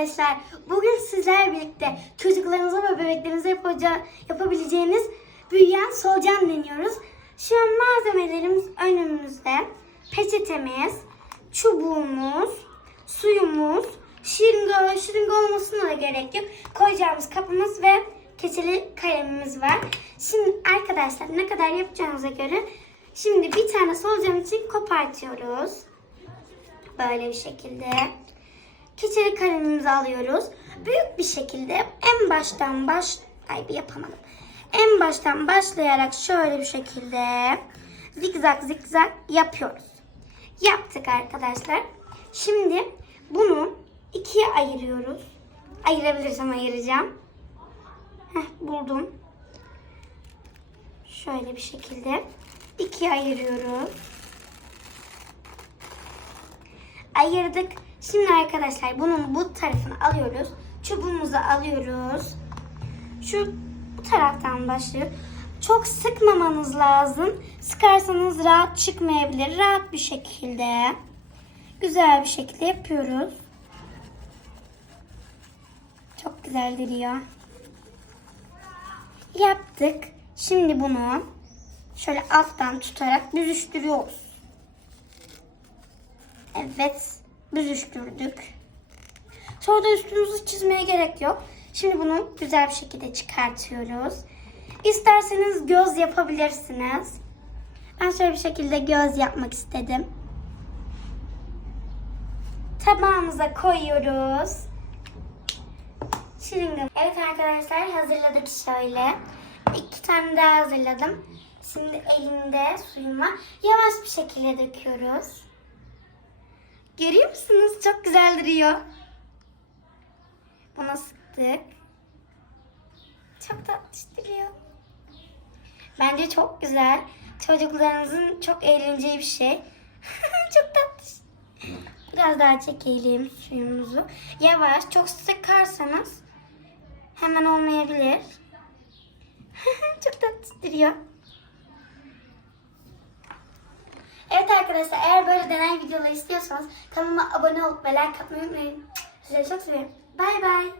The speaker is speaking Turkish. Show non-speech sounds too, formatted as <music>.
arkadaşlar. Bugün sizlerle birlikte çocuklarınıza ve bebeklerinize yapabileceğiniz büyüyen solucan deniyoruz. Şu an malzemelerimiz önümüzde. Peçetemiz, çubuğumuz, suyumuz, şırınga, şırınga olmasına da gerek yok. Koyacağımız kapımız ve keçeli kalemimiz var. Şimdi arkadaşlar ne kadar yapacağınıza göre şimdi bir tane solucan için kopartıyoruz. Böyle bir şekilde. Keçeli kalemimizi alıyoruz. Büyük bir şekilde en baştan baş... Ay bir yapamadım. En baştan başlayarak şöyle bir şekilde zigzag zigzag yapıyoruz. Yaptık arkadaşlar. Şimdi bunu ikiye ayırıyoruz. Ayırabilirsem ayıracağım. Heh, buldum. Şöyle bir şekilde ikiye ayırıyoruz. Ayırdık. Şimdi arkadaşlar bunun bu tarafını alıyoruz. Çubuğumuzu alıyoruz. Şu bu taraftan başlıyor. Çok sıkmamanız lazım. Sıkarsanız rahat çıkmayabilir. Rahat bir şekilde. Güzel bir şekilde yapıyoruz. Çok güzel duruyor. Yaptık. Şimdi bunu şöyle alttan tutarak büzüştürüyoruz. Evet, büzüştürdük. Sonra da üstümüzü çizmeye gerek yok. Şimdi bunu güzel bir şekilde çıkartıyoruz. İsterseniz göz yapabilirsiniz. Ben şöyle bir şekilde göz yapmak istedim. Tabağımıza koyuyoruz. Şırınga. Evet arkadaşlar hazırladık şöyle. İki tane daha hazırladım. Şimdi elimde suyuma yavaş bir şekilde döküyoruz. Görüyor musunuz? Çok güzel duruyor. Buna sıktık. Çok tatlı duruyor. Bence çok güzel. Çocuklarınızın çok eğleneceği bir şey. <laughs> çok tatlı. Biraz daha çekelim suyumuzu. Yavaş, çok sıkarsanız hemen olmayabilir. <laughs> çok tatlı duruyor. Evet arkadaşlar eğer böyle deney videoları istiyorsanız kanalıma abone olup ve like atmayı unutmayın. Sizleri çok seviyorum. Bay bay.